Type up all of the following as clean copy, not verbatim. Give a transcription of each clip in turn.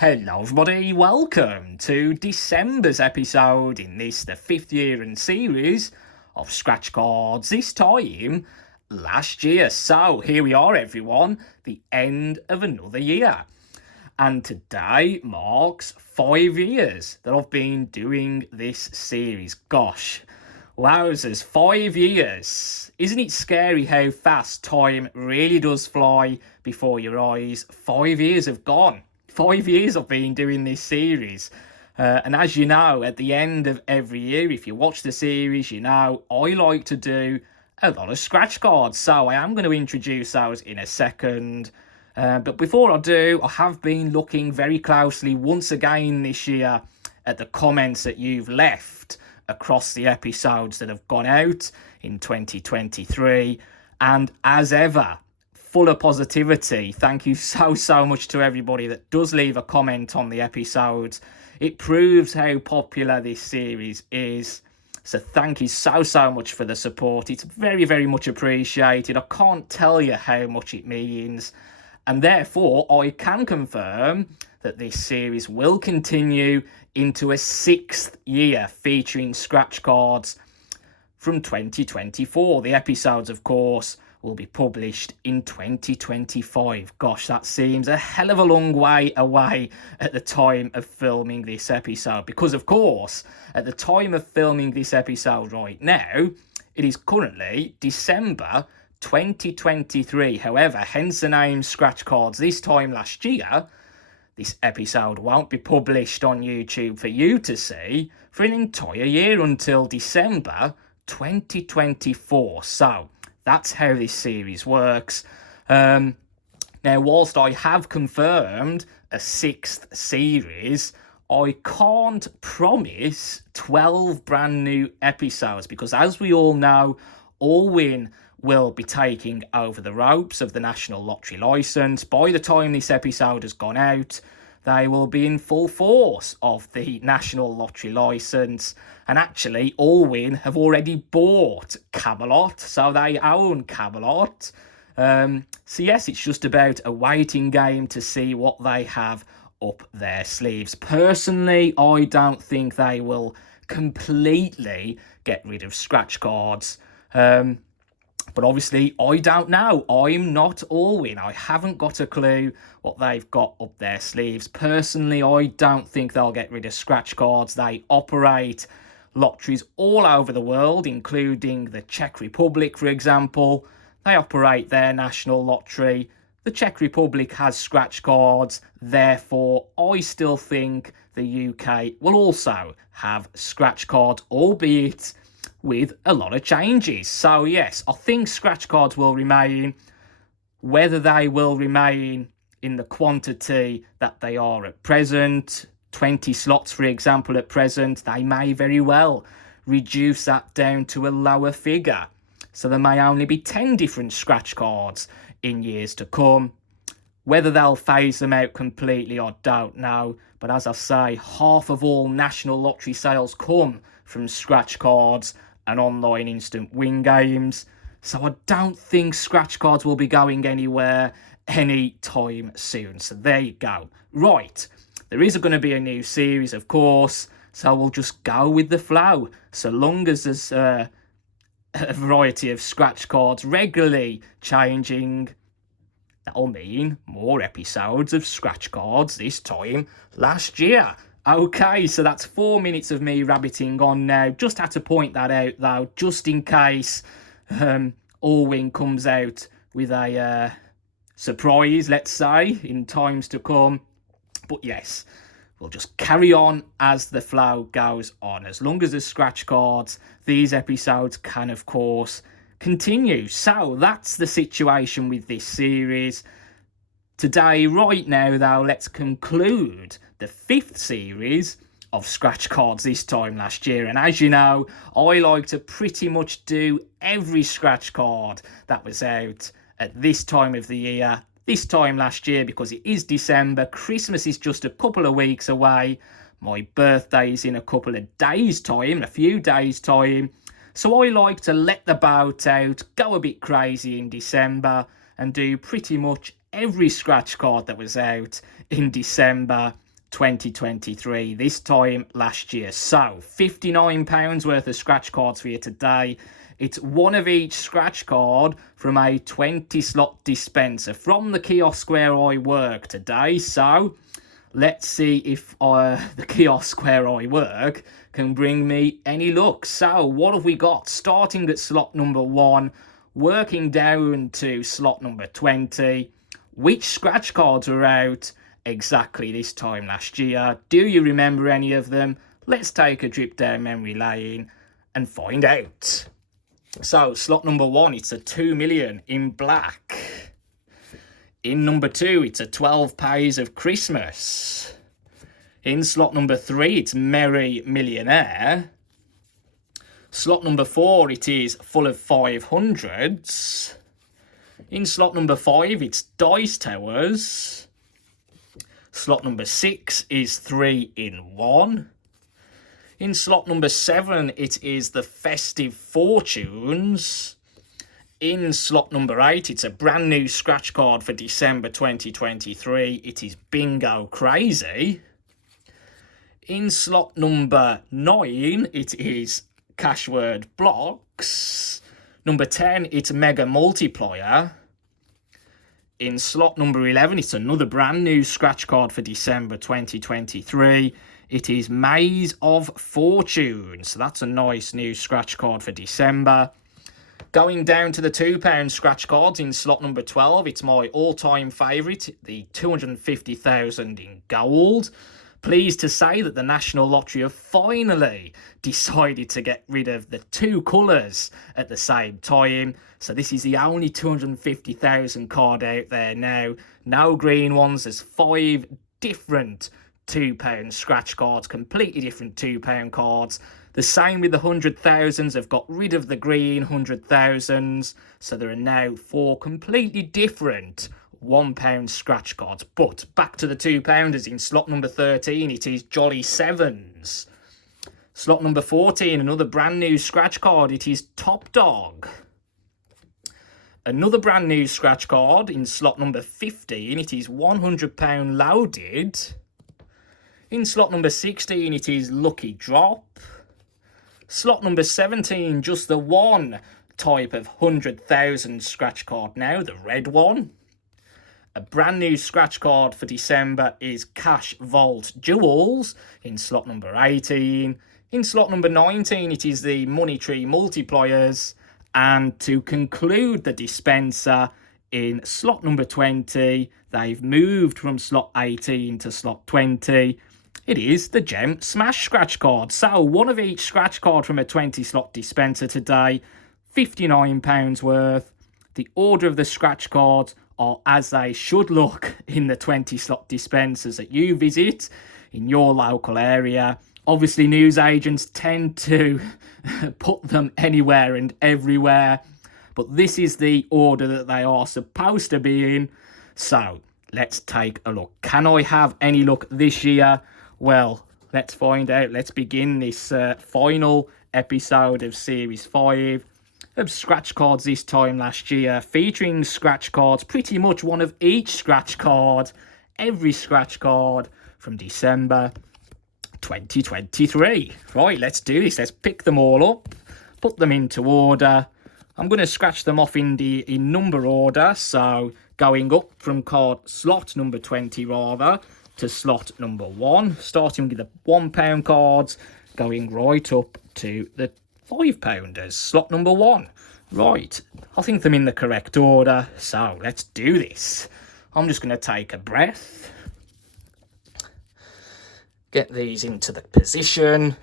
Hello everybody, welcome to December's episode in this, the 5th year in series of Scratch Cards, this time last year. So here we are everyone, the end of another year. And today marks 5 years that I've been doing this series. Gosh, wowzers, 5 years. Isn't it scary how fast time really does fly before your eyes? 5 years have gone. 5 years I've been doing this series. And as you know, at the end of every year, if you watch the series, you know, I like to do a lot of scratch cards. So I am going to introduce those in a second. But before I do, I have been looking very closely once again this year at the comments that you've left across the episodes that have gone out in 2023. And as ever, full of positivity. Thank you so much to everybody that does leave a comment on the episodes. It proves how popular this series is. So thank you so much for the support. It's very much appreciated. I can't tell you how much it means. And therefore, I can confirm that this series will continue into a 6th year featuring scratch cards from 2024. The episodes, of course, will be published in 2025. Gosh, that seems a hell of a long way away at the time of filming this episode. Because, of course, at the time of filming this episode right now, it is currently December 2023. However, hence the name Scratch Cards this time last year, this episode won't be published on YouTube for you to see for an entire year until December 2024. So that's how this series works. Now, whilst I have confirmed a 6th series, I can't promise 12 brand new episodes because, as we all know, Allwyn will be taking over the ropes of the National Lottery licence. By the time this episode has gone out, they will be in full force of the National Lottery licence. And actually, Allwyn have already bought Camelot, so they own Camelot. So yes, it's just about a waiting game to see what they have up their sleeves. Personally, I don't think they will completely get rid of scratch cards. But obviously, I don't know. I'm not Allwyn. I haven't got a clue what they've got up their sleeves. Personally, I don't think they'll get rid of scratch cards. They operate lotteries all over the world, including the Czech Republic, for example. They operate their national lottery. The Czech Republic has scratch cards. Therefore, I still think the UK will also have scratch cards, albeit with a lot of changes. So yes, I think scratch cards will remain. Whether they will remain in the quantity that they are at present, 20 slots for example at present, they may very well reduce that down to a lower figure. So there may only be 10 different scratch cards in years to come. Whether they'll phase them out completely, I don't know. But as I say, half of all national lottery sales come from scratch cards and online instant win games. So I don't think scratch cards will be going anywhere anytime soon. So there you go. Right, there is going to be a new series, of course, so we'll just go with the flow. So long as there's a variety of scratch cards regularly changing, that'll mean more episodes of scratch cards this time last year. Okay, so that's 4 minutes of me rabbiting on now. Just had to point that out, though, just in case Allwyn comes out with a surprise, let's say, in times to come. But yes, we'll just carry on as the flow goes on. As long as there's scratch cards, these episodes can, of course, continue. So that's the situation with this series. Today, right now, though, let's conclude the 5th series of scratch cards this time last year. And as you know, I like to pretty much do every scratch card that was out at this time of the year, this time last year, because it is December. Christmas is just a couple of weeks away. My birthday's in a couple of days' time, a few days' time. So I like to let the boat out, go a bit crazy in December, and do pretty much every scratch card that was out in December 2023, this time last year. So £59 worth of scratch cards for you today. It's one of each scratch card from a 20 slot dispenser from the kiosk where I work today. So let's see if the kiosk where I work can bring me any luck. So what have we got? Starting at slot number 1, working down to slot number 20. Which scratch cards were out exactly this time last year? Do you remember any of them? Let's take a trip down memory lane and find out. So slot number 1, it's a 2 million in black. In number 2, it's a 12 Pays of Christmas. In slot number 3, it's Merry Millionaire. Slot number 4, it is full of 500s. In slot number 5, it's Dice Towers. Slot number 6 is 3 in 1. In slot number 7, it is the Festive Fortunes. In slot number 8, it's a brand new scratch card for December 2023. It is Bingo Crazy. In slot number 9, it is Cashword Blocks. Number 10, it's Mega Multiplier. In slot number 11, it's another brand new scratch card for December 2023. It is Maze of Fortune. So that's a nice new scratch card for December. Going down to the £2 scratch cards in slot number 12, it's my all-time favourite, the 250,000 in gold. Pleased to say that the National Lottery have finally decided to get rid of the 2 colours at the same time. So this is the only 250,000 card out there now. No green ones. There's 5 different £2 scratch cards, completely different £2 cards. The same with the 100,000s. Have got rid of the green 100,000s. So there are now 4 completely different £1 scratch cards. But back to the £2. In slot number 13, it is Jolly Sevens. Slot number 14, another brand new scratch card. It is Top Dog. Another brand new scratch card in slot number 15. It is £100 loaded. In slot number 16, it is Lucky Drop. Slot number 17, just the one type of 100,000 scratch card now, the red one. A brand new scratch card for December is Cash Vault Jewels in slot number 18. In slot number 19, it is the Money Tree Multipliers. And to conclude the dispenser, in slot number 20, they've moved from slot 18 to slot 20. It is the Gem Smash scratch card. So one of each scratch card from a 20 slot dispenser today, £59 worth. The order of the scratch cards are as they should look in the 20 slot dispensers that you visit in your local area. Obviously, newsagents tend to put them anywhere and everywhere, but this is the order that they are supposed to be in. So let's take a look. Can I have any luck this year? Well, let's find out. Let's begin this final episode of Series 5 of Scratch Cards this time last year, featuring scratch cards, pretty much one of each scratch card, every scratch card from December 2023. Right, let's do this. Let's pick them all up, put them into order. I'm going to scratch them off in number order, so going up from slot number 20 to slot number 1, starting with the £1 cards, going right up to the £5. Slot number 1. Right, I think them in the correct order, so let's do this. I'm just going to take a breath, get these into the position,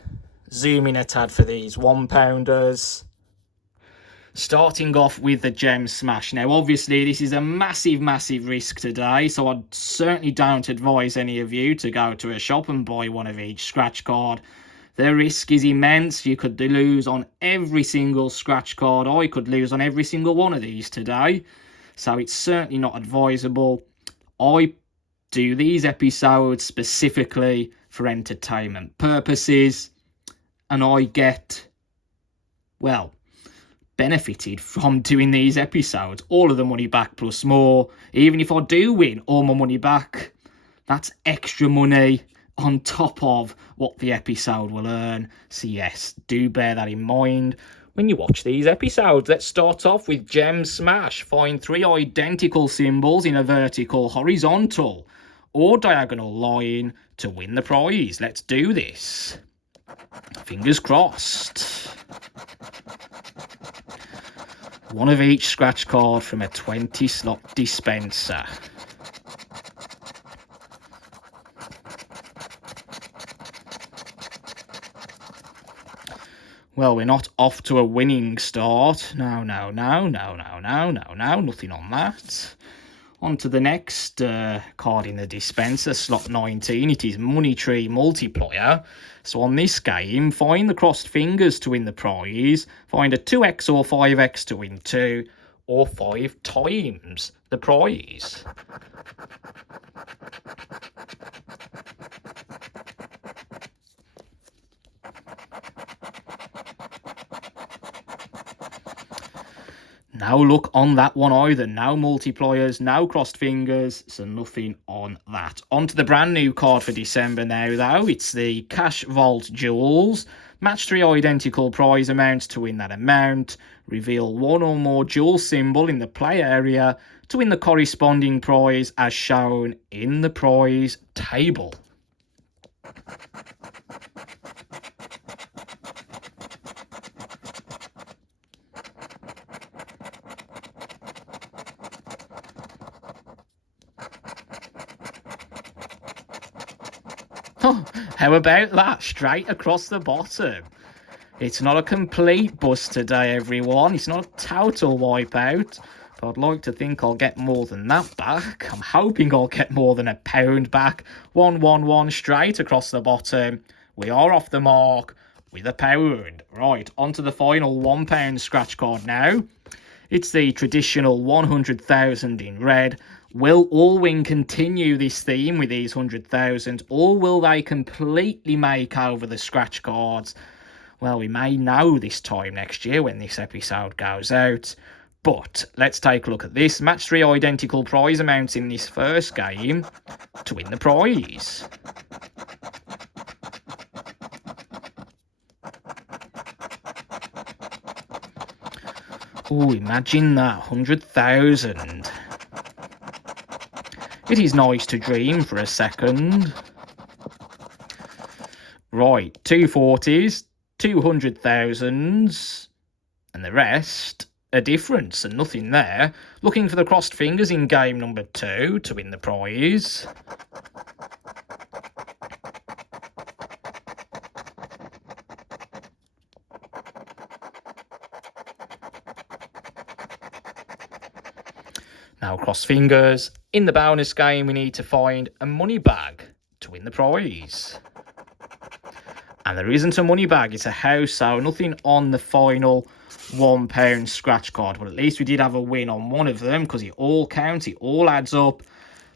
zoom in a tad for these £1. Starting off with the Gem Smash. Now, obviously, this is a massive, massive risk today, so I certainly don't advise any of you to go to a shop and buy one of each scratch card. The risk is immense. You could lose on every single scratch card. I could lose on every single one of these today, so it's certainly not advisable. I do these episodes specifically for entertainment purposes, and I get, well, benefited from doing these episodes. All of the money back plus more. Even if I do win all my money back, that's extra money on top of what the episode will earn. So yes, do bear that in mind when you watch these episodes. Let's start off with Gem Smash. Find 3 identical symbols in a vertical, horizontal or diagonal line to win the prize. Let's do this. Fingers crossed. One of each scratch card from a 20 slot dispenser. Well, we're not off to a winning start. No, nothing on that. On to the next card in the dispenser, slot 19. It is Money Tree Multiplier. So on this game, find the crossed fingers to win the prize, find a 2x or 5x to win 2, or 5 times the prize. No luck on that one either. No multipliers, no crossed fingers, so nothing on that. On to the brand new card for December now, though. It's the Cash Vault Jewels. Match 3 identical prize amounts to win that amount. Reveal 1 or more jewel symbol in the play area to win the corresponding prize as shown in the prize table. Oh, how about that? Straight across the bottom. It's not a complete bust today, everyone. It's not a total wipeout. But I'd like to think I'll get more than that back. I'm hoping I'll get more than £1 back. 111 straight across the bottom. We are off the mark with £1. Right, on to the final £1 scratch card now. It's the traditional 100,000 in red. Will Allwyn continue this theme with these 100,000, or will they completely make over the scratch cards? Well, we may know this time next year when this episode goes out. But let's take a look at this. Match 3 identical prize amounts in this first game to win the prize. Oh, imagine that, 100,000. It is nice to dream for a second. Right, 240s, 200,000s, and the rest a difference and nothing there. Looking for the crossed fingers in game number 2 to win the prize. Now cross fingers. In the bonus game we need to find a money bag to win the prize. And there isn't a money bag, it's a house, so nothing on the final £1 scratch card. But at least we did have a win on one of them because it all counts, it all adds up.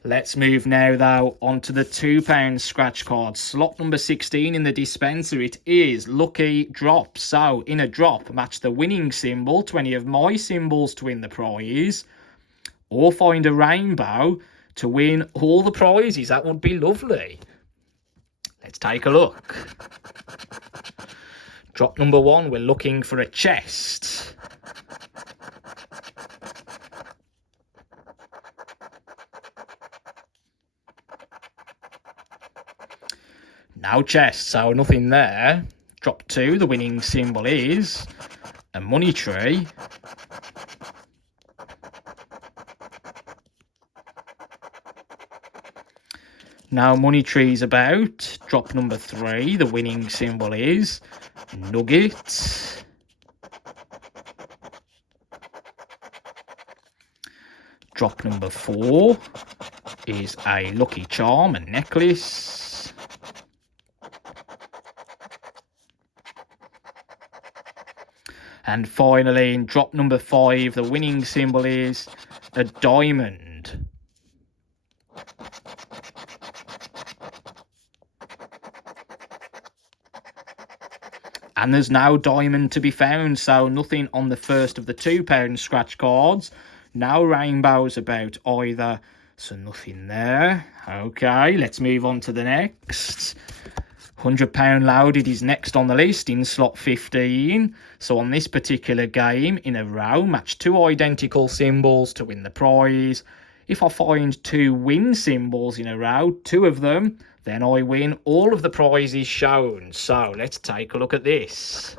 Let's move now though onto the £2 scratch card. Slot number 16 in the dispenser, it is Lucky Drop. So in a drop, match the winning symbol to any of my symbols to win the prize. Or find a rainbow to win all the prizes. That would be lovely. Let's take a look. Drop number 1, we're looking for a chest. No chest, so nothing there. Drop 2, the winning symbol is a money tree. Now money trees about. Drop number 3, the winning symbol is nugget. Drop number 4 is a lucky charm, a necklace. And finally, in drop number 5, the winning symbol is a diamond. And there's no diamond to be found, so nothing on the first of the £2 scratch cards. No rainbows about either. So nothing there. Okay, let's move on to the next. £100 loaded is next on the list in slot 15. So on this particular game, in a row, match 2 identical symbols to win the prize. If I find 2 win symbols in a row, 2 of them, then I win all of the prizes shown. So let's take a look at this.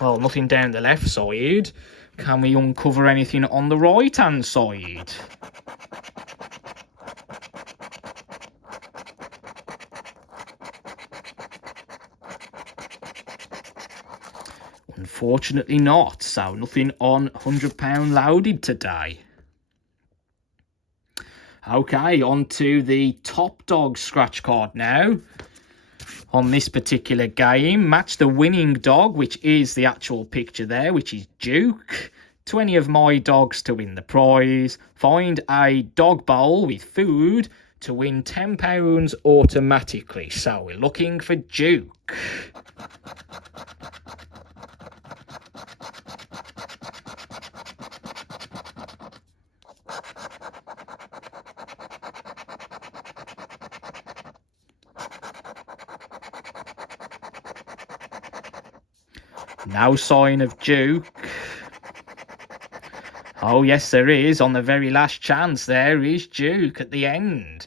Well, nothing down the left side. Can we uncover anything on the right hand side? Unfortunately not, so nothing on £100 loaded today. Okay, on to the top dog scratch card now. On this particular game, match the winning dog, which is the actual picture there, which is Duke. 20 of my dogs to win the prize. Find a dog bowl with food to win £10 automatically. So we're looking for Duke. No sign of Duke. Oh yes, there is. On the very last chance, there is Duke at the end.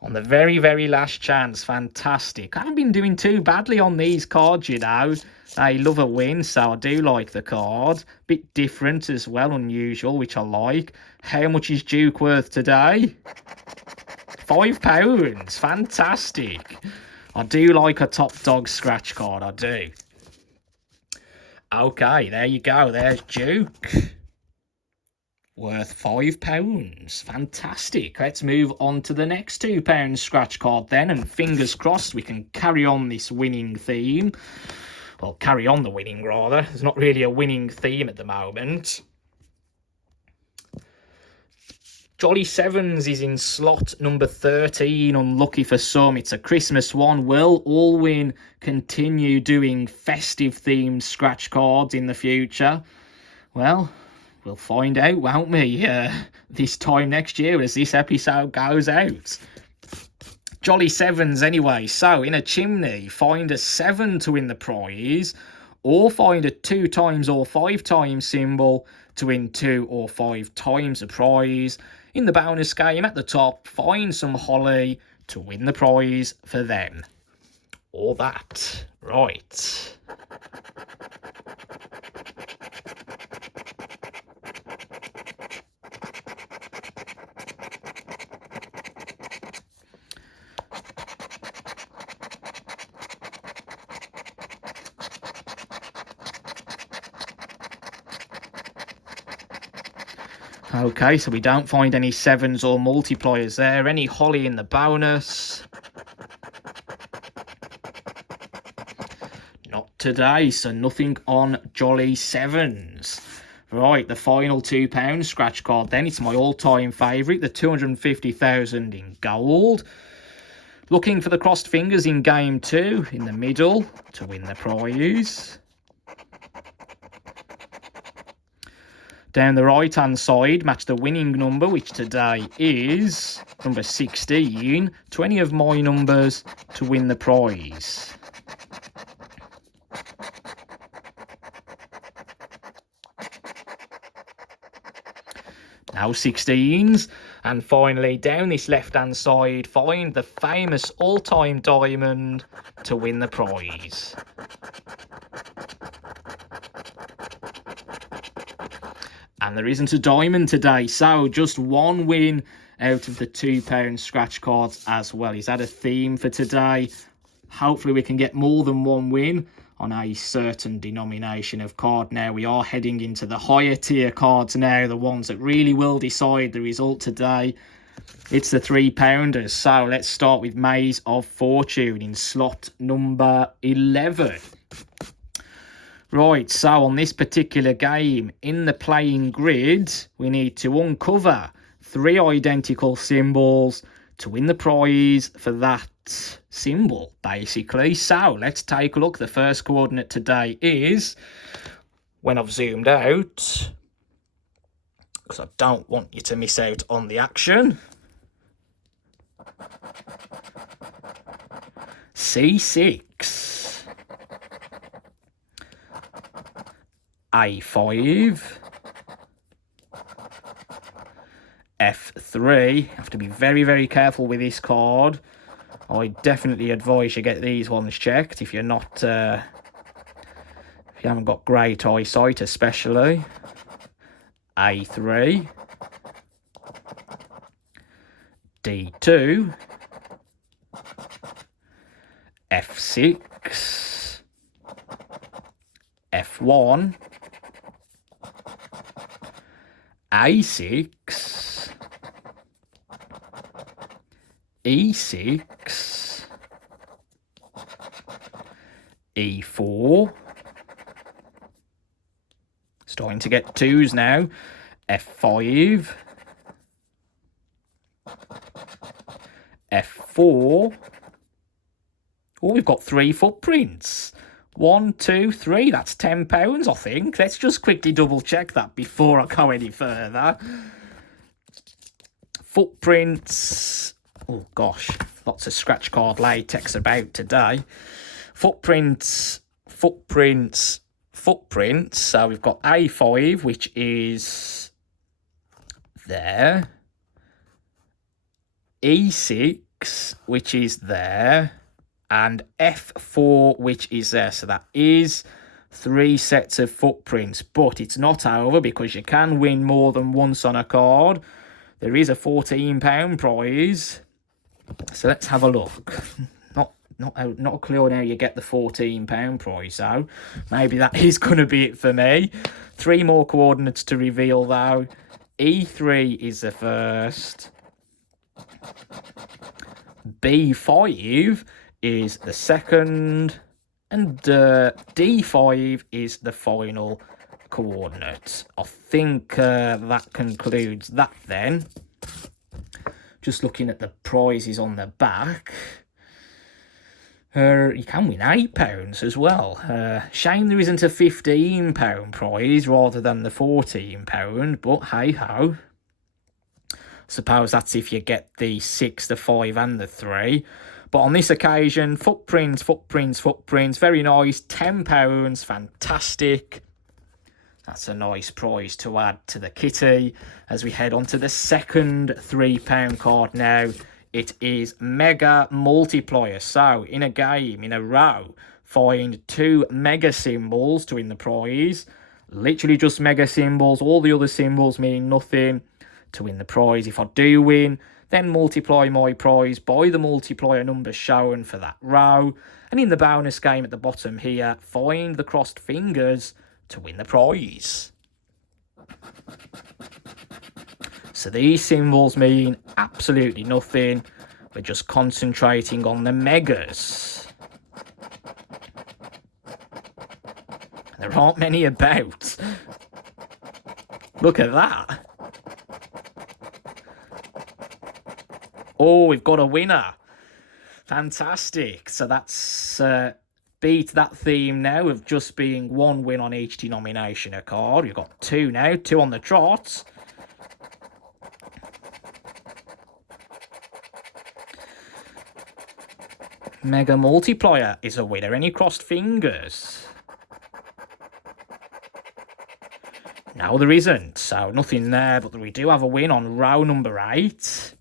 On the very, very last chance. Fantastic. I haven't been doing too badly on these cards, you know. I love a win, so I do like the card. Bit different as well, unusual, which I like. How much is Duke worth today? £5. Fantastic. I do like a top dog scratch card, I do. Okay, there you go. There's Duke. Worth £5. Fantastic. Let's move on to the next £2 scratch card then. And fingers crossed we can carry on this winning theme. Well, carry on the winning, rather. There's not really a winning theme at the moment. Jolly Sevens is in slot number 13. Unlucky for some. It's a Christmas one. Will Allwyn continue doing festive-themed scratch cards in the future? Well, we'll find out, won't we? This time next year as this episode goes out. Jolly Sevens anyway. So, in a chimney, find a 7 to win the prize. Or find a 2 times or 5 times symbol to win 2 or 5 times the prize. In the bonus game at the top, find some holly to win the prize for them. Or that. Right. Okay, so we don't find any 7s or multipliers there. Any holly in the bonus? Not today, so nothing on Jolly Sevens. Right, the final £2 scratch card then. It's my all-time favourite, the 250,000 in gold. Looking for the crossed fingers in game 2, in the middle, to win the prize. Down the right-hand side, match the winning number, which today is number 16. 20 of my numbers to win the prize. Now 16s. And finally, down this left-hand side, find the famous all-time diamond to win the prize. And there isn't a diamond today, so just 1 win out of the £2 scratch cards as well. Is that a theme for today? Hopefully we can get more than 1 win on a certain denomination of card. Now we are heading into the higher tier cards now, the ones that really will decide the result today. It's the £3-pounders. So let's start with Maze of Fortune in slot number 11. Right, so on this particular game, in the playing grid, we need to uncover 3 identical symbols to win the prize for that symbol, basically. So let's take a look. The first coordinate today is, when I've zoomed out, because I don't want you to miss out on the action, C6, A5, F3. Have to be very, very careful with this card. I definitely advise you get these ones checked if you're not, if you haven't got great eyesight, especially. A3, D2, F6, F1, A6, E6, E4, starting to get twos now, F5, F4. Oh, we've got 3 footprints. 1, 2, 3. That's £10, I think. Let's just quickly double check that before I go any further. Footprints. Oh, gosh. Lots of scratch card latex about today. Footprints. Footprints. Footprints. So we've got A5, which is there. E6, which is there. And F4, which is there. So that is 3 sets of footprints. But it's not over, because you can win more than once on a card. There is a £14 prize. So let's have a look. Not a clue on how you get the £14 prize, though. Maybe that is going to be it for me. 3 more coordinates to reveal, though. E3 is the first. B5 is the second, and D5 is the final coordinate. I think that concludes that then. Just looking at the prizes on the back, you can win £8 as well. Shame there isn't a £15 prize rather than the £14, but hey ho. Suppose that's if you get the 6, the 5 and the 3. But on this occasion, footprints, footprints, footprints. Very nice. £10. Fantastic. That's a nice prize to add to the kitty. As we head on to the second £3 card now. It is Mega Multiplier. So, in a game, in a row, find 2 mega symbols to win the prize. Literally just mega symbols. All the other symbols mean nothing to win the prize. If I do win, then multiply my prize by the multiplier number shown for that row. And in the bonus game at the bottom here, find the crossed fingers to win the prize. So these symbols mean absolutely nothing. We're just concentrating on the megas. There aren't many about. Look at that. Oh, we've got a winner. Fantastic. So that's beat that theme now of just being 1 win on each denomination a card. We've got 2 now, 2 on the trot. Mega Multiplier is a winner. Any crossed fingers? No, there isn't. So nothing there, but we do have a win on row number 8.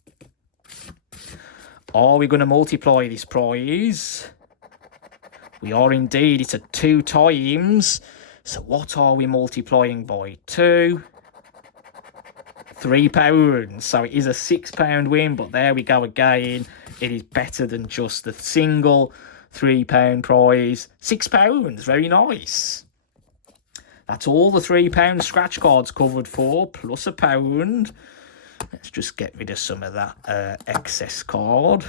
Are we going to multiply this prize? We are indeed. It's a 2 times. So what are we multiplying by? 2. £3. So it is a £6 win, but there we go again. It is better than just the single £3 prize. £6. Very nice. That's all the £3 scratch cards covered for, plus £1. Let's just get rid of some of that excess card.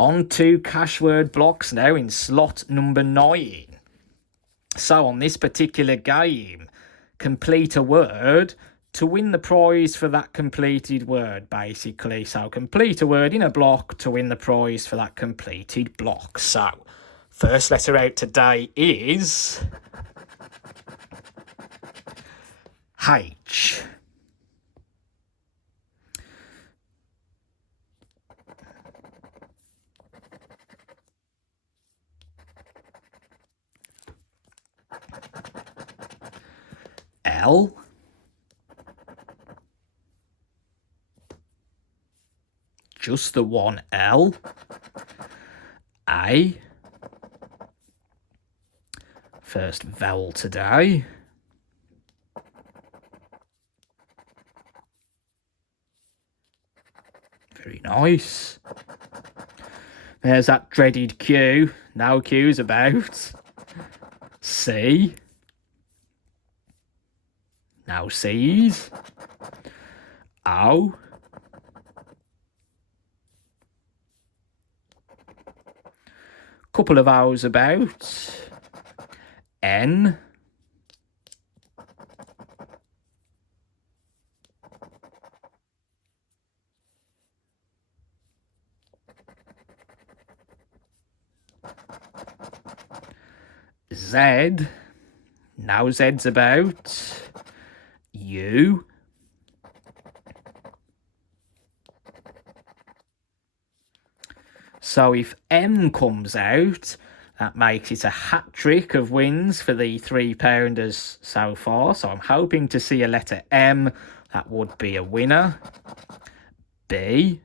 On to cash word blocks now in slot number 9. So on this particular game, complete a word to win the prize for that completed word, basically. So complete a word in a block to win the prize for that completed block. So first letter out today is H. L. Just the one L. A. First vowel today. Very nice. There's that dreaded Q. No Q's about. C. No C's. O. Couple of O's about. N. Z. Now Z's about. U. So if M comes out, that makes it a hat trick of wins for the £3-pounders so far. So I'm hoping to see a letter M. That would be a winner. B.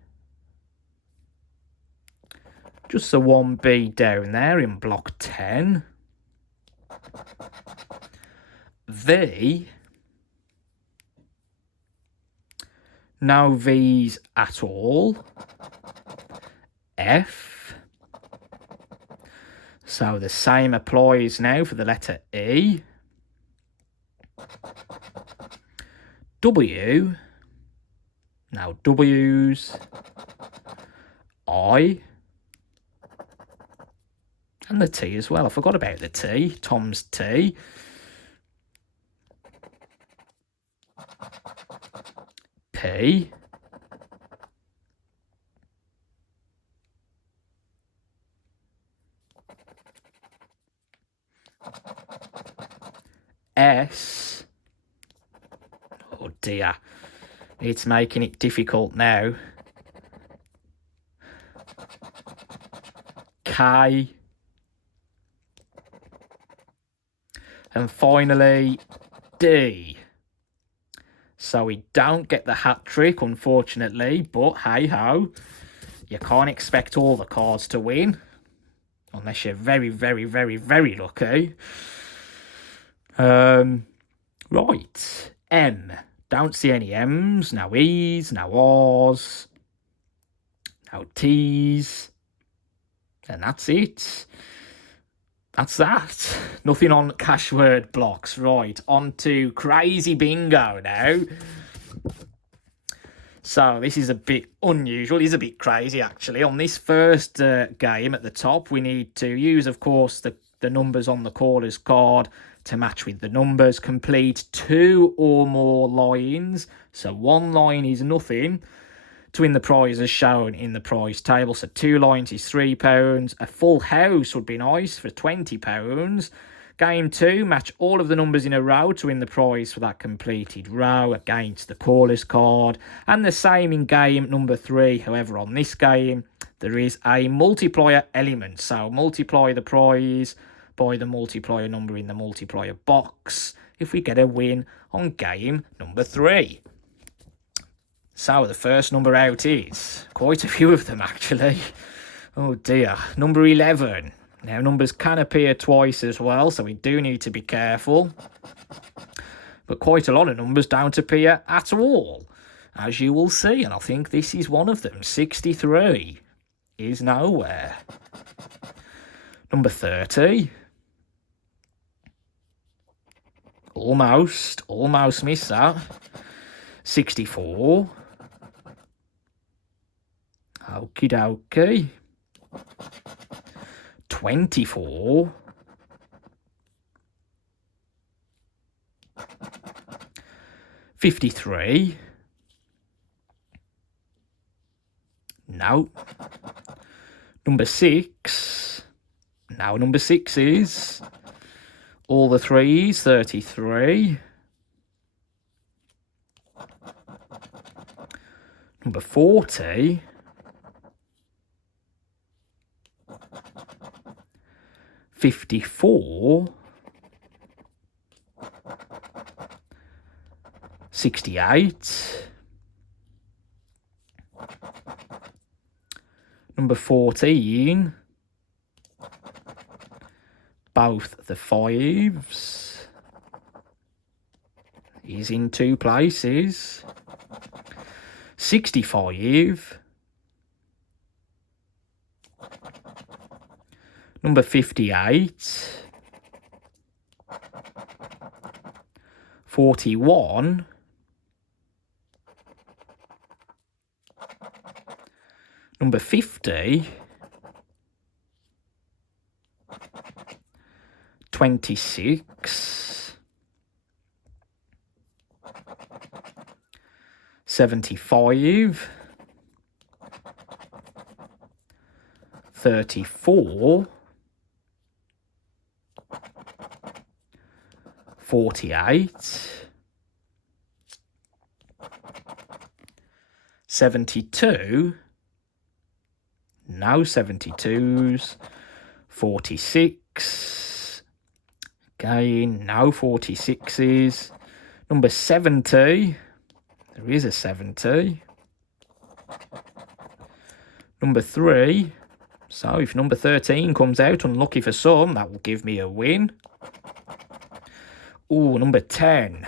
Just the one B down there in block 10. V. No V's at all. F. So the same applies now for the letter E. W. Now W's. I. And the T as well. I forgot about the T. Tom's T. P. S. Oh dear. It's making it difficult now. K. And finally, D. So we don't get the hat trick, unfortunately, but hey-ho. You can't expect all the cards to win. Unless you're very, very, very, very lucky. Right. M. Don't see any M's, no E's, no R's, no T's. And that's it. That's that. Nothing on cash word blocks. Right, on to crazy bingo now. So this is a bit unusual. It's a bit crazy, actually. On this first game at the top, we need to use, of course, the numbers on the caller's card to match with the numbers. Complete 2 or more lines. So 1 line is nothing. To win the prize as shown in the prize table. So 2 lines is £3. A full house would be nice for £20. Game 2, match all of the numbers in a row to win the prize for that completed row against the caller's card. And the same in game number 3. However, on this game, there is a multiplier element. So multiply the prize by the multiplier number in the multiplier box if we get a win on game number 3. So the first number out is quite a few of them, actually. Oh dear. Number 11. Now numbers can appear twice as well, so we do need to be careful. But quite a lot of numbers don't appear at all, as you will see. And I think this is one of them. 63 is nowhere. Number 30. Almost missed that. 64. Okie dokie. 24. 53. No. Number 6. Now number 6 is all the 3s, 33. Number 40. 54. 68. Number 14. Both the 5s. Is in 2 places. 65. Number 58. 41. Number 50. 26. 75. 34. 48. 72. No 72s. 46. Again, no 46s. Number 70. There is a 70. Number 3. So if number 13 comes out, unlucky for some, that will give me a win. Oh, number 10.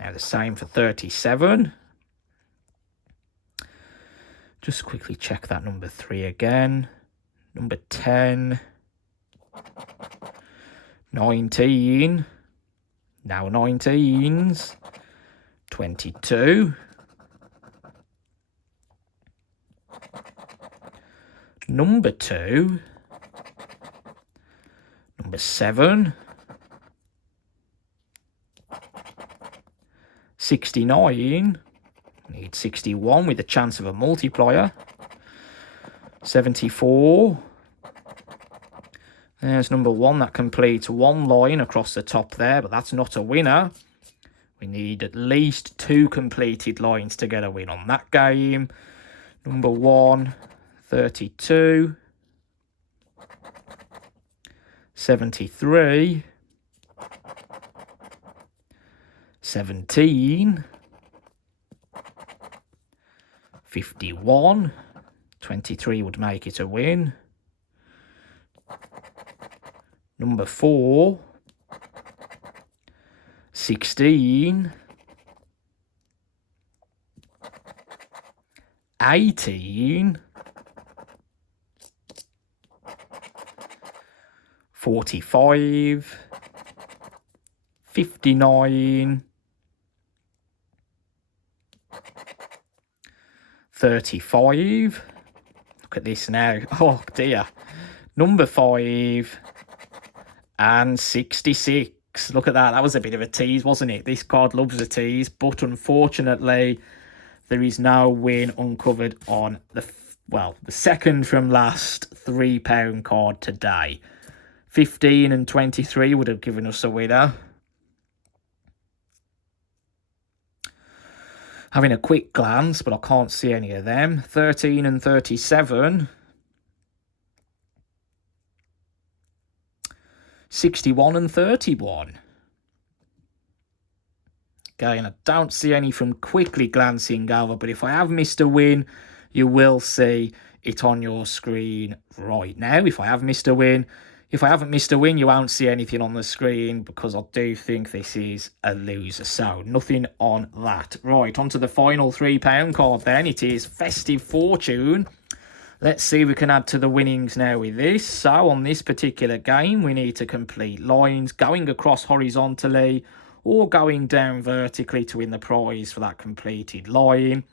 Now the same for 37. Just quickly check that number 3 again. Number 10. 19. Now 19s. 22. Number 2. Number 7. 69. Need 61 with a chance of a multiplier. 74. There's number 1. That completes 1 line across the top there, but that's not a winner. We need at least 2 completed lines to get a win on that game. Number 1. 32. 73. 17. 51. 23 would make it a win. Number 4. 16. 18. 45. 59. 35. Look at this now. Oh dear. Number 5. And 66. Look at that. That was a bit of a tease, wasn't it? This card loves a tease, but unfortunately, there is no win uncovered on the second from last £3 card today. 15 and 23 would have given us a winner. Having a quick glance, but I can't see any of them. 13 and 37. 61 and 31. Again, I don't see any from quickly glancing over, but if I have missed a win, you will see it on your screen right now. If I have missed a win, if I haven't missed a win, you won't see anything on the screen because I do think this is a loser. So, nothing on that. Right, on to the final £3 card then. It is Festive Fortune. Let's see if we can add to the winnings now with this. So, on this particular game, we need to complete lines going across horizontally or going down vertically to win the prize for that completed line.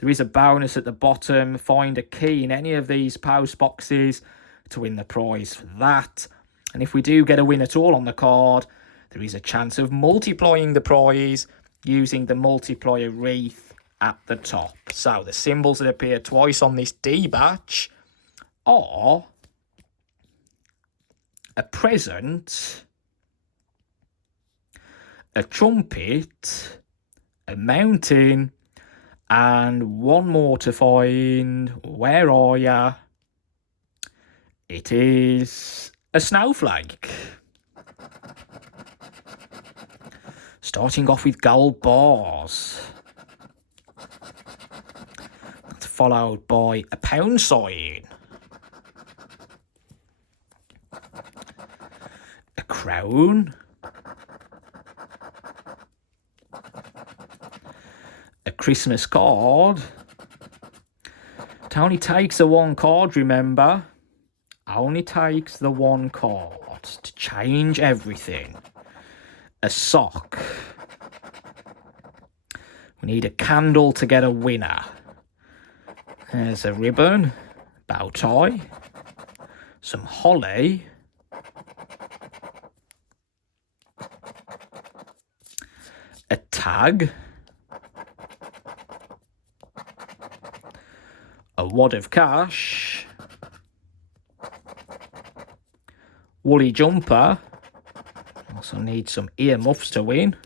There is a bonus at the bottom. Find a key in any of these post boxes to win the prize for that. And if we do get a win at all on the card, there is a chance of multiplying the prize using the multiplier wreath at the top. So the symbols that appear twice on this D batch are a present, a trumpet, a mountain, and one more to find. Where are ya? It is a snowflake. Starting off with gold bars. That's followed by a pound sign. A crown. A Christmas card. It only takes the one card, remember? Only takes the one card to change everything. A sock. We need a candle to get a winner. There's a ribbon, bow tie, some holly, a tag, a wad of cash, woolly jumper. Also need some earmuffs to win.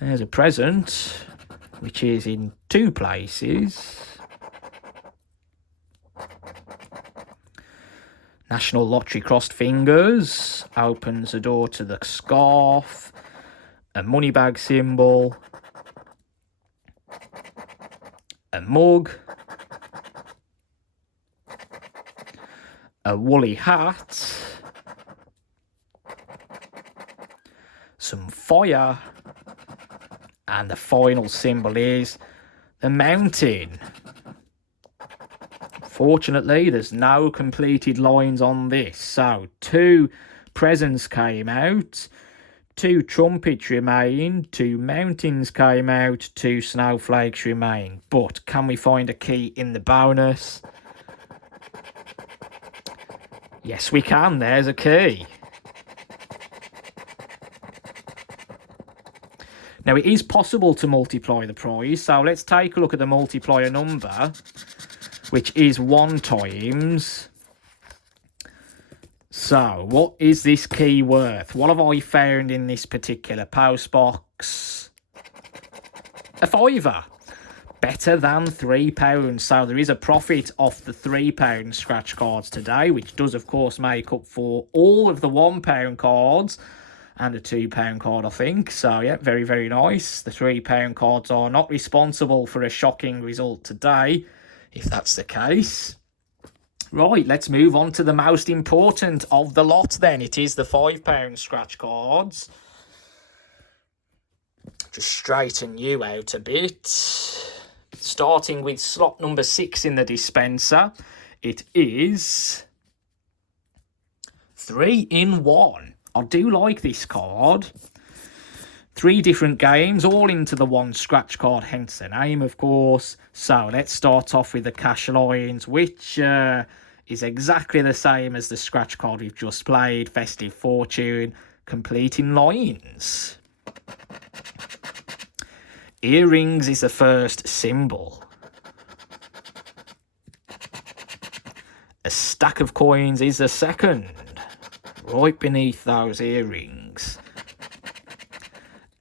There's a present, which is in 2 places. National Lottery crossed fingers opens the door to the scarf. A money bag symbol. A mug. A woolly hat. Some fire. And the final symbol is the mountain. Fortunately, there's no completed lines on this. So 2 presents came out, 2 trumpets remain, 2 mountains came out, 2 snowflakes remain. But can we find a key in the bonus? Yes, we can. There's a key. Now, it is possible to multiply the prize, so let's take a look at the multiplier number, which is 1 times. So, what is this key worth? What have I found in this particular post box? A £5. Better than £3. So, there is a profit off the £3 scratch cards today, which does, of course, make up for all of the £1 cards. And a £2 card, I think. So, yeah, very, very nice. The £3 cards are not responsible for a shocking result today, if that's the case. Right, let's move on to the most important of the lot then. It is the £5 scratch cards. Just straighten you out a bit. Starting with slot number 6 in the dispenser. It is 3 in 1. I do like this card. 3 different games, all into the one scratch card, hence the name, of course. So let's start off with the cash lines, which is exactly the same as the scratch card we've just played, Festive Fortune, completing lines. Earrings is the first symbol. A stack of coins is the second. Right beneath those earrings.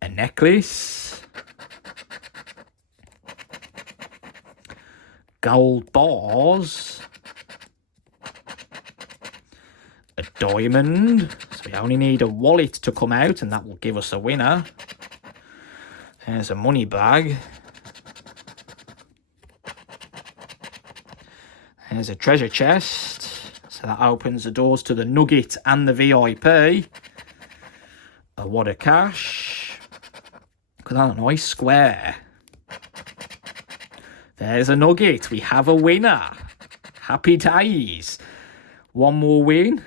A necklace. Gold bars. A diamond. So we only need a wallet to come out and that will give us a winner. There's a money bag. There's a treasure chest. So that opens the doors to the nugget and the VIP. A wad of cash. Look at that nice square. There's a nugget. We have a winner. Happy days. One more win?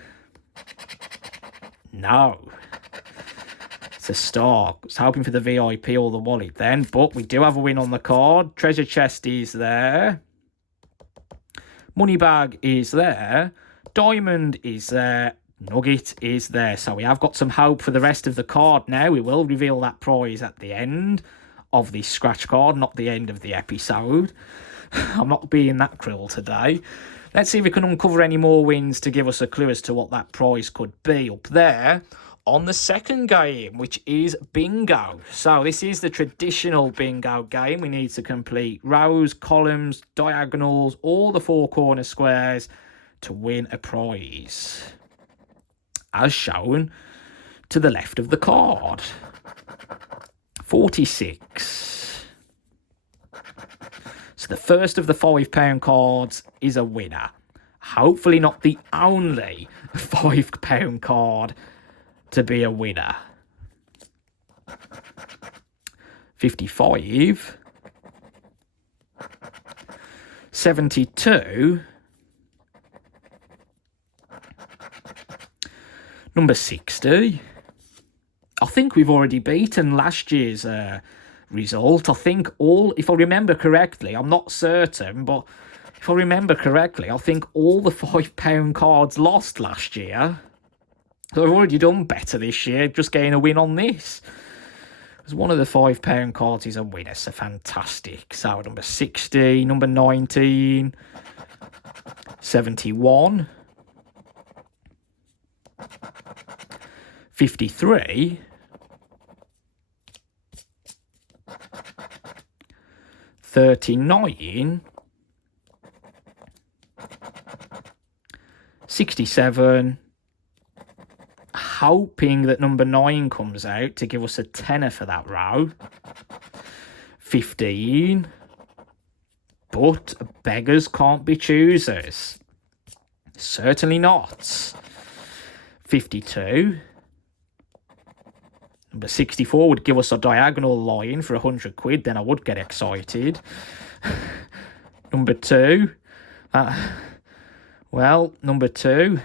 No. It's a star. I was hoping for the VIP or the wallet then, but we do have a win on the card. Treasure chest is there. Money bag is there. Diamond is there. Nugget is there. So we have got some hope for the rest of the card now. We will reveal that prize at the end of the scratch card, not the end of the episode. I'm not being that cruel today. Let's see if we can uncover any more wins to give us a clue as to what that prize could be up there on the second game, which is bingo. So this is the traditional bingo game. We need to complete rows, columns, diagonals, all the four corner squares to win a prize, as shown to the left of the card. 46. So the first of the £5 cards is a winner. Hopefully not the only £5 card to be a winner. 55. 72. Number 60. I think we've already beaten last year's result. I think if I remember correctly, I'm not certain, but if I remember correctly, I think all the £5 cards lost last year. So I've already done better this year, just getting a win on this. Because one of the £5 cards is a winner, so fantastic. So number 60, number 19, 71, 53, 39, 67, hoping that number 9 comes out to give us a tenner for that row, 15, but beggars can't be choosers, certainly not, 52, number 64 would give us a diagonal line for 100 quid, then I would get excited. Number 2, number 2,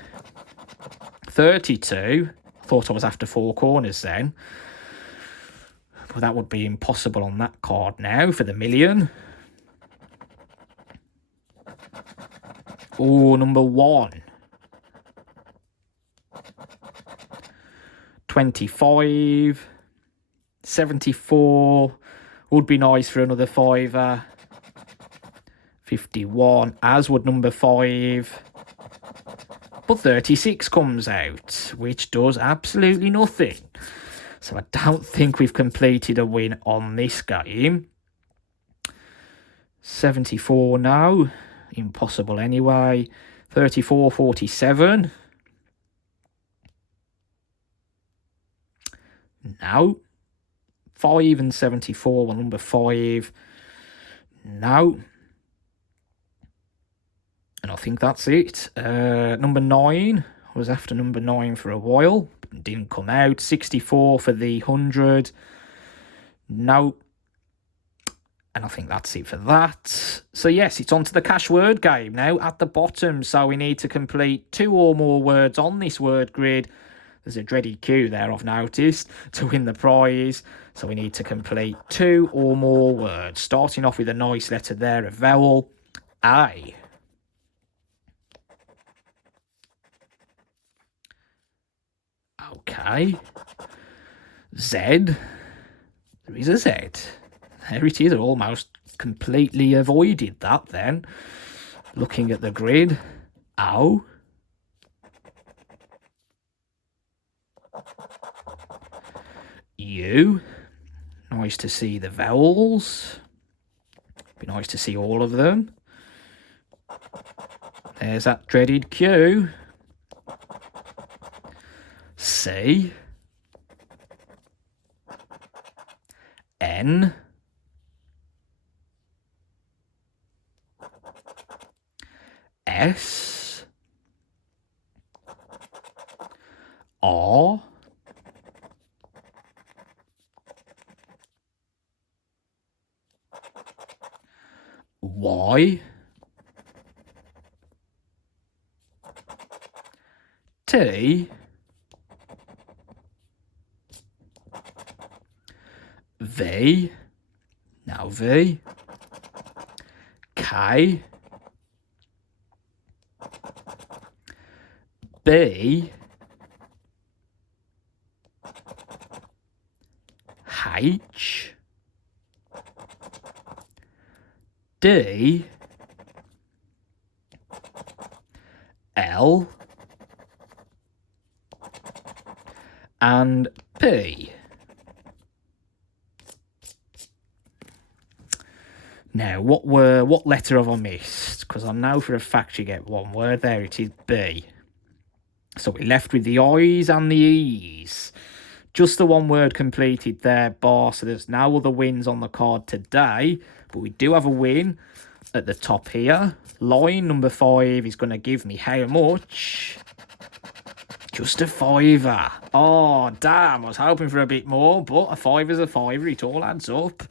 32, thought I was after four corners then, but that would be impossible on that card now for the million. Oh, number 1, 25, 74, would be nice for another fiver, 51, as would number 5, but 36 comes out, which does absolutely nothing. So I don't think we've completed a win on this game. 74 now, impossible anyway, 34, 47. No. 5 and 74, well, number 5. No. And I think that's it. Number 9. I was after number 9 for a while. Didn't come out. 64 for the 100. No. And I think that's it for that. So yes, it's on to the cash word game now at the bottom. So we need to complete 2 or more words on this word grid. There's a dreaded Q there, I've noticed, to win the prize. So we need to complete 2 or more words. Starting off with a nice letter there, a vowel, A. Okay. Z. There is a Z. There it is. I almost completely avoided that then. Looking at the grid. O. U. Nice to see the vowels. Be nice to see all of them. There's that dreaded Q. C. N. S. R. Y. T. V. Now V. K. B. H, D, L, and P. Now, what letter have I missed? Because I know for a fact you get one word there. It is B. So we're left with the I's and the E's. Just the one word completed there, bar. So there's no other wins on the card today. But we do have a win at the top here. Line number 5 is going to give me how much? Just a £5. Oh, damn. I was hoping for a bit more. But a £5 is a £5. It all adds up.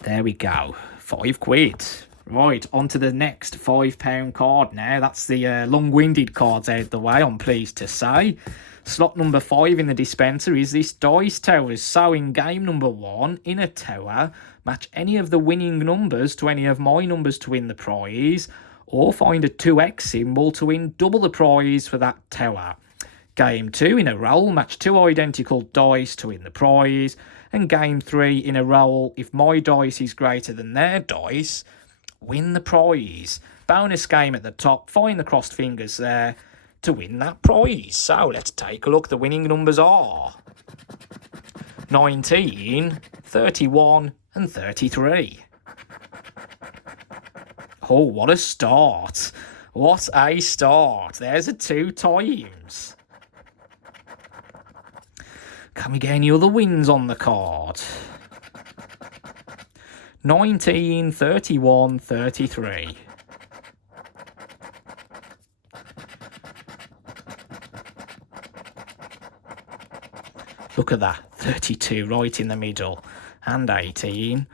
There we go, £5. Right, on to the next £5 card now. That's the long-winded cards out the way, I'm pleased to say. Slot number 5 in the dispenser is this dice towers. So in game number 1, in a tower, match any of the winning numbers to any of my numbers to win the prize, or find a 2x symbol to win double the prize for that tower. Game 2, in a roll, match 2 identical dice to win the prize. And game 3, in a roll, if my dice is greater than their dice, win the prize. Bonus game at the top, find the crossed fingers there to win that prize. So let's take a look. The winning numbers are 19, 31 and 33. Oh, what a start. What a start. There's a 2 times. Can we get any other wins on the card? 19, 31, 33. Look at that, 32 right in the middle. And 18.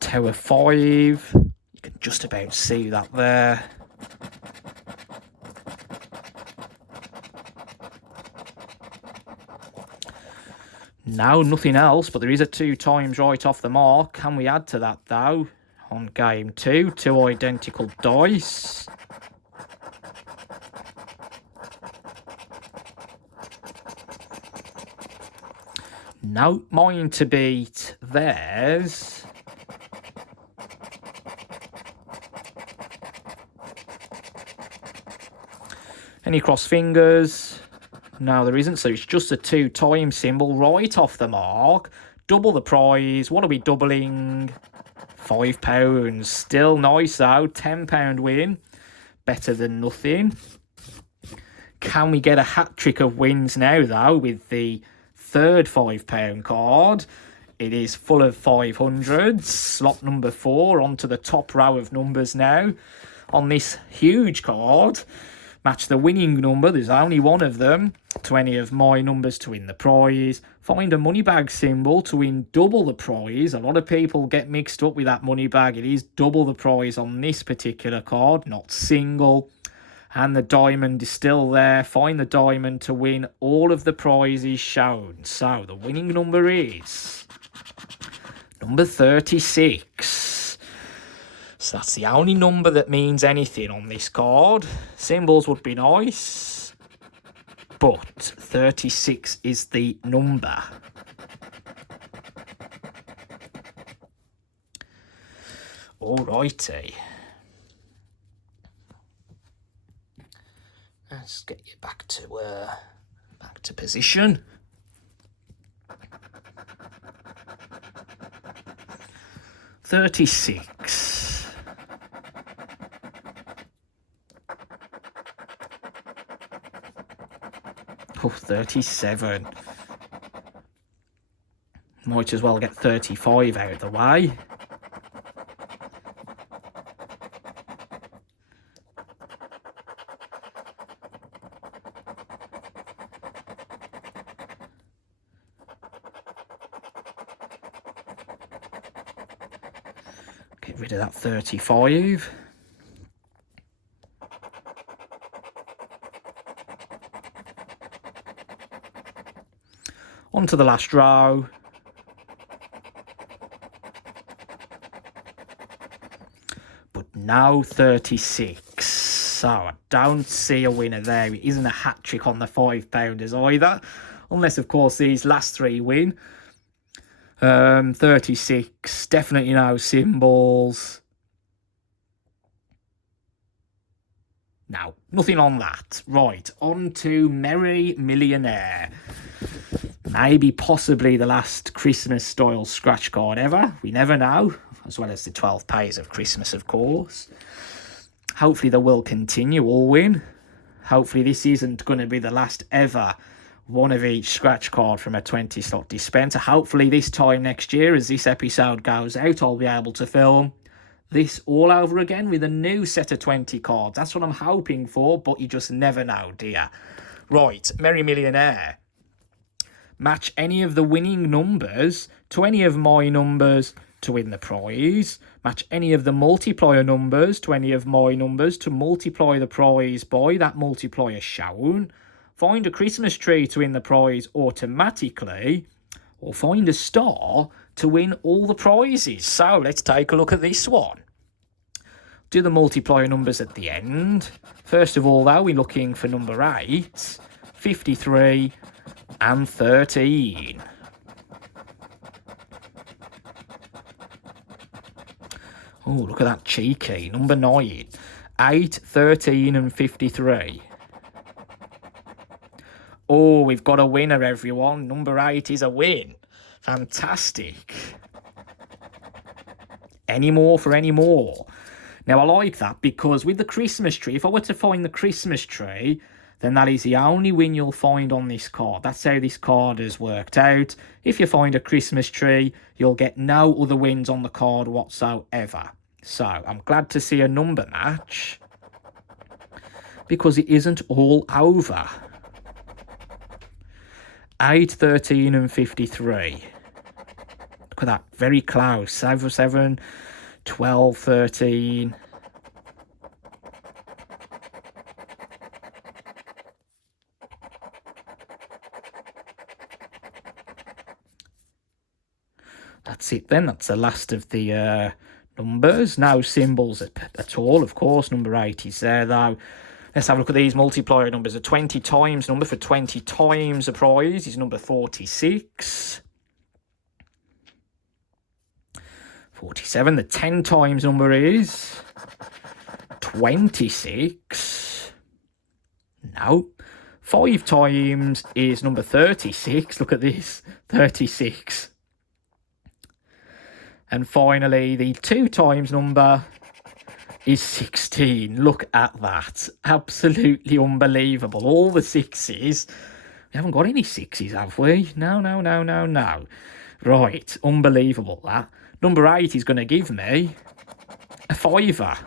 Tower 5. You can just about see that there. No, nothing else, but there is a 2 times right off the mark. Can we add to that, though? On game 2, 2 identical dice. No, mine to beat theirs. Any cross fingers? No, there isn't, so it's just a 2 times symbol right off the mark. Double the prize. What are we doubling? £5. Still nice though. £10 win. Better than nothing. Can we get a hat-trick of wins now though with the third £5 card? It is full of 500s. Slot number 4 onto the top row of numbers now. On this huge card, match the winning number, there's only one of them, to any of my numbers to win the prize. Find a money bag symbol to win double the prize. A lot of people get mixed up with that money bag. It is double the prize on this particular card, not single. And the diamond is still there. Find the diamond to win all of the prizes shown. So the winning number is number 36. So that's the only number that means anything on this card. Symbols would be nice, but 36 is the number. Alrighty. Let's get you back to position. $36. Oh, 37. Might as well get 35 out of the way. Get rid of that 35. On to the last row. But No 36. So I don't see a winner there. It isn't a hat trick on the £5-pounders either. Unless, of course, these last three win. 36. Definitely no symbols. No, nothing on that. Right, on to Merry Millionaire. Maybe possibly the last Christmas-style scratch card ever. We never know. As well as the 12 pays of Christmas, of course. Hopefully they will continue all win. Hopefully this isn't going to be the last ever one of each scratch card from a 20-slot dispenser. Hopefully this time next year, as this episode goes out, I'll be able to film this all over again with a new set of 20 cards. That's what I'm hoping for, but you just never know, do you? Right, Merry Millionaire. Match any of the winning numbers to any of my numbers to win the prize. Match any of the multiplier numbers to any of my numbers to multiply the prize by that multiplier shown. Find a Christmas tree to win the prize automatically. Or find a star to win all the prizes. So let's take a look at this one. Do the multiplier numbers at the end. First of all, though, we're looking for number 8, 53 and 13. Oh, look at that cheeky. Number 9. 8, 13 and 53. Oh, we've got a winner, everyone. Number 8 is a win. Fantastic. Any more for any more? Now, I like that because with the Christmas tree, if I were to find the Christmas tree, then that is the only win you'll find on this card. That's how this card has worked out. If you find a Christmas tree, you'll get no other wins on the card whatsoever. So, I'm glad to see a number match because it isn't all over. 8, 13 and 53. Look at that, very close. 7, 12, 13. That's it then, that's the last of the numbers. No symbols at all, of course. Number 8 is there though. Let's have a look at these multiplier numbers. A 20 times number for 20 times the prize is number 46. 47. The 10 times number is 26. No. 5 times is number 36. Look at this. 36. And finally, the 2 times number is 16. Look at that. Absolutely unbelievable. All the 6s. We haven't got any 6s, have we? No. Right. Unbelievable, that. Number 8 is going to give me a £5.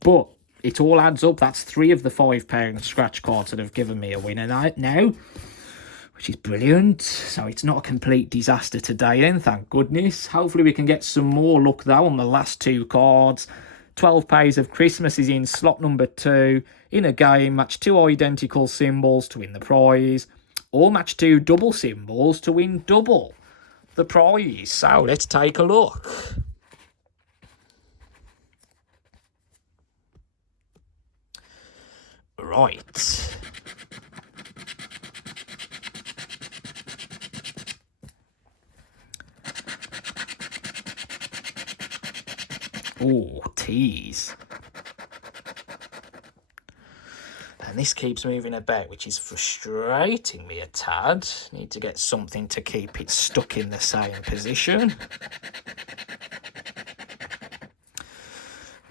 But it all adds up. That's 3 of the £5 scratch cards that have given me a winner now, which is brilliant. So it's not a complete disaster today then, thank goodness. Hopefully we can get some more luck, though, on the last 2 cards. 12 pays of Christmas is in slot number 2. In a game, match 2 identical symbols to win the prize. Or match 2 double symbols to win double the prize. So let's take a look. Right. Oh, tease. And this keeps moving about, which is frustrating me a tad. Need to get something to keep it stuck in the same position.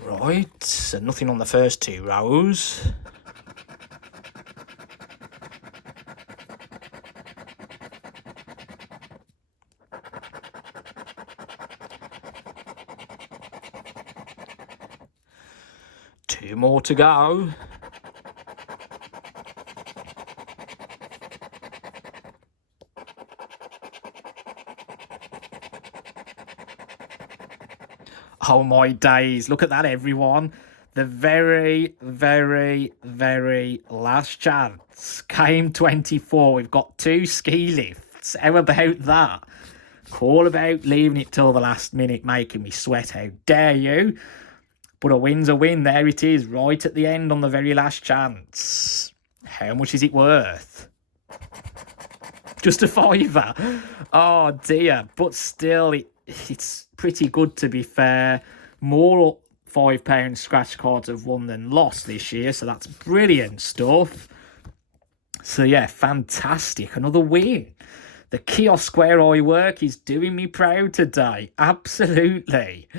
Right, so nothing on the first 2 rows. Two more to go. Oh my days, look at that, everyone. The very, very, very last chance. Game 24, we've got 2 ski lifts. How about that? All about leaving it till the last minute, making me sweat. How dare you? But a win's a win. There it is, right at the end on the very last chance. How much is it worth? Just a fiver. Oh dear, but still, it's pretty good to be fair. More £5 scratch cards have won than lost this year, so that's brilliant stuff. So yeah, fantastic, another win. The kiosk where I work is doing me proud today, absolutely.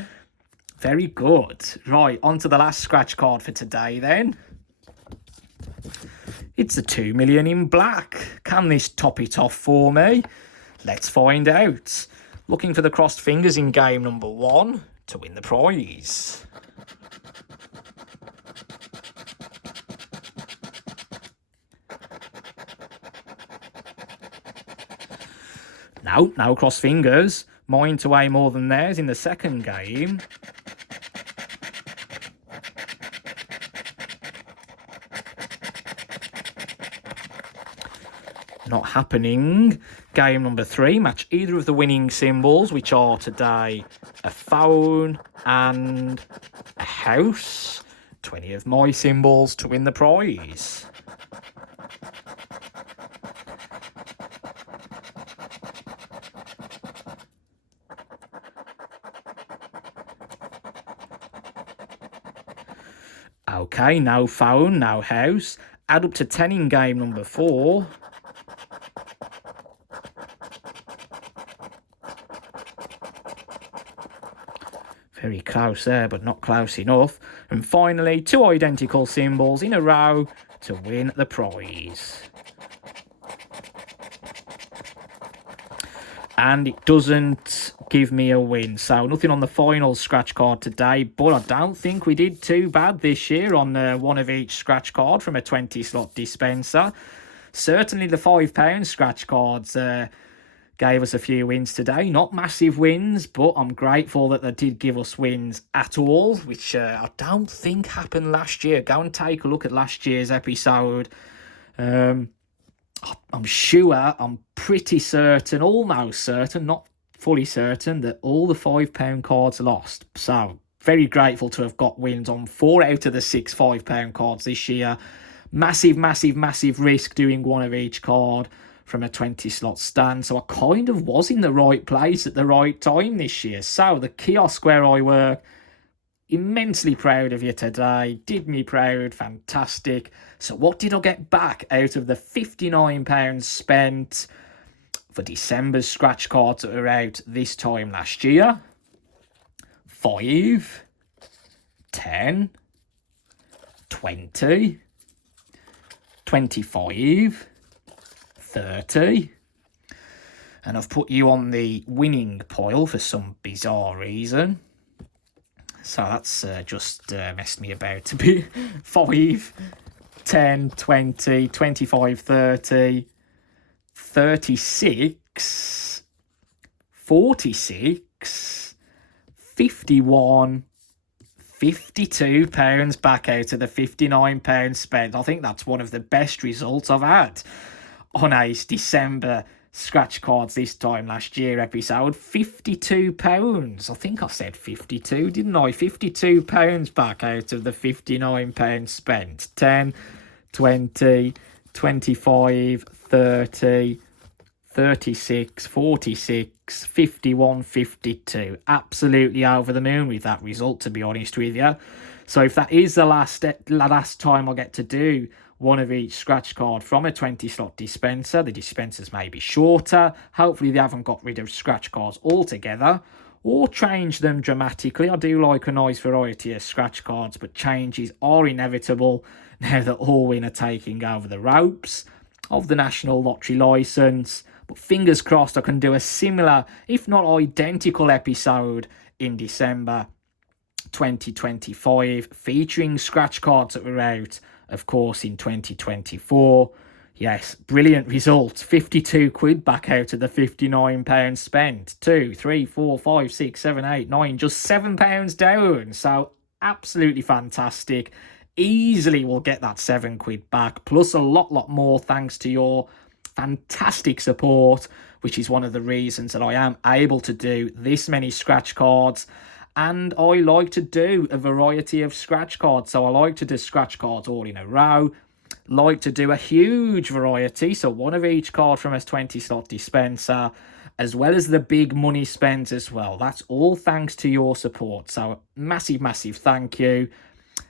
Very good. Right, on to the last scratch card for today then. It's a 2 million in black. Can this top it off for me? Let's find out. Looking for the crossed fingers in game number 1 to win the prize. No crossed fingers. Mine to weigh more than theirs in the second game. Not happening. Game number 3, match either of the winning symbols, which are today a phone and a house. 20 of my symbols to win the prize. Okay, no phone, no house. Add up to 10 in game number 4. Very close there, but not close enough. And finally, 2 identical symbols in a row to win the prize. And it doesn't give me a win, so nothing on the final scratch card today, but I don't think we did too bad this year on one of each scratch card from a 20 slot dispenser. Certainly the £5 scratch cards gave us a few wins today. Not massive wins, but I'm grateful that they did give us wins at all, which I don't think happened last year. Go and take a look at last year's episode. I'm sure, I'm pretty certain, almost certain, not fully certain, that all the £5 cards lost. So, very grateful to have got wins on 4 out of the 6 £5 cards this year. Massive, massive, massive risk doing one of each card from a 20 slot stand. So I kind of was in the right place at the right time this year. So, the kiosk where I work, immensely proud of you today. Did me proud. Fantastic. So what did I get back out of the £59 spent for December's scratch cards that were out this time last year? 5, 10, 20, 25, 30. And I've put you on the winning pile for some bizarre reason. So that's just messed me about a bit. 5, 10, 20, 25, 30, 36, 46, 51, £52 back out of the £59 spent. I think that's one of the best results I've had on a December scratch cards this time last year episode. £52. I think I said 52, didn't I? £52 back out of the £59 spent. 10, 20, 25, 30, 36, 46, 51, 52. Absolutely over the moon with that result, to be honest with you. So if that is the last time I get to do one of each scratch card from a 20 slot dispenser, the dispensers may be shorter. Hopefully they haven't got rid of scratch cards altogether or changed them dramatically. I do like a nice variety of scratch cards, but changes are inevitable now that Allwyn are taking over the ropes of the National Lottery licence. But fingers crossed I can do a similar, if not identical episode in December 2025, featuring scratch cards that were out, of course, in 2024. Yes, brilliant result. £52 back out of the £59 spent. 2, 3, 4, 5, 6, 7, 8, 9, just £7 down. So absolutely fantastic. Easily will get that £7 back, plus a lot more thanks to your fantastic support, which is one of the reasons that I am able to do this many scratch cards and I like to do a variety of scratch cards. So I like to do scratch cards all in a row, like to do a huge variety, so one of each card from a 20 slot dispenser, as well as the big money spends as well. That's all thanks to your support, so massive thank you.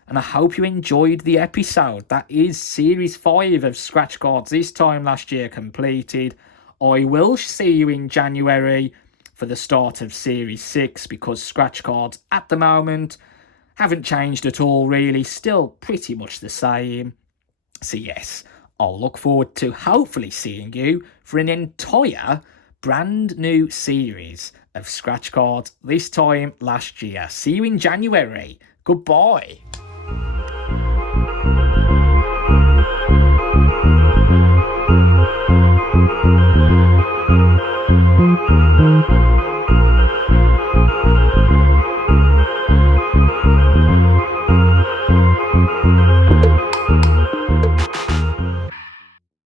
And I hope you enjoyed the episode. That is series 5 of scratch cards this time last year completed. I will see you in January for the start of series 6, because scratch cards at the moment haven't changed at all really, still pretty much the same. So yes, I'll look forward to hopefully seeing you for an entire brand new series of scratch cards this time last year. See you in January. Goodbye.